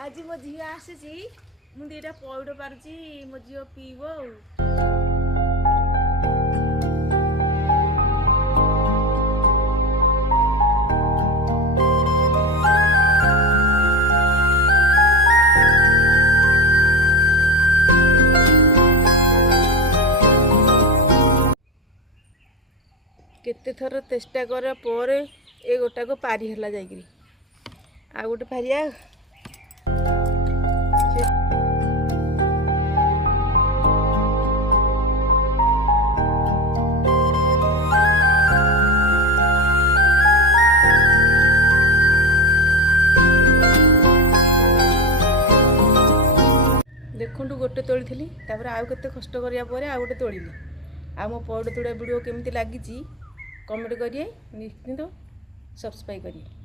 आज मो झी आसी मु दीटा पौड़ पार्ची मो झी पीब केते थर चेष्टा करा पर ए गोटा को पारी हला जाइकरी आ गोटे पारिया देखु गोटे तोली थी आउ केते कष्ट करिया परे आ गोटे तोलिली आ मो पौड़ तोड़ा वीडियो केमती लगी कमेंट करिए निश्चिंत सब्सक्राइब करिए।